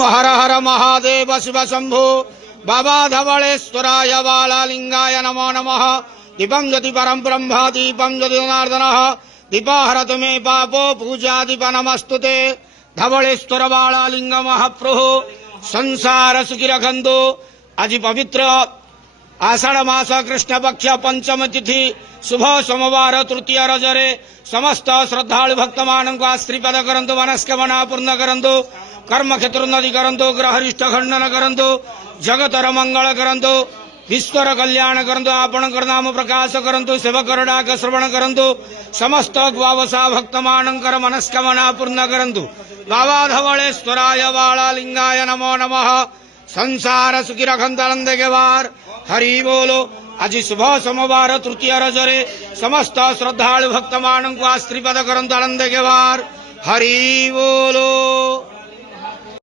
ओम हर हर महादेव शिव शंभो बाबा धवलेश्वराय बालालिंगाय नमो नमः। दीपं ज्योति परम ब्रह्म दीपं ज्योति जनार्दनः दीपाहरतु मे पापो पूजा दीप नमस्तुते। धवलेश्वर बालालिंग महाप्रभु संसार सुखी रखंतु। आज पवित्र आषाढ़ मास कृष्ण पक्ष पंचम तिथि शुभ सोमवार तृतीय रजरे समस्त श्रद्धालु भक्त मानक आश्रीपद करंतु मनस्कामना पूर्ण करंतु कर्म क्षेत्रोन्नति करंतु ग्रहरिष्ठ खंडन करंतु जगतर मंगल करंतु विश्वर कल्याण करंतु आपणकर नाम प्रकाश करंतु सेवकर डाक श्रवण करंतु समस्त द्वावसा भक्त मानकर मनस्कामना पूर्ण करंतु। बाबा धवलेश्वराय बालालिंगाय नमो नमः। संसार सुखी रखंत आनंद के वार हरि बोलो। आज शुभ सोमवार तृतीय रजरे समस्त श्रद्धालु भक्त मानक आश्रीपद करंतु आनंद के वार हरि बोलो।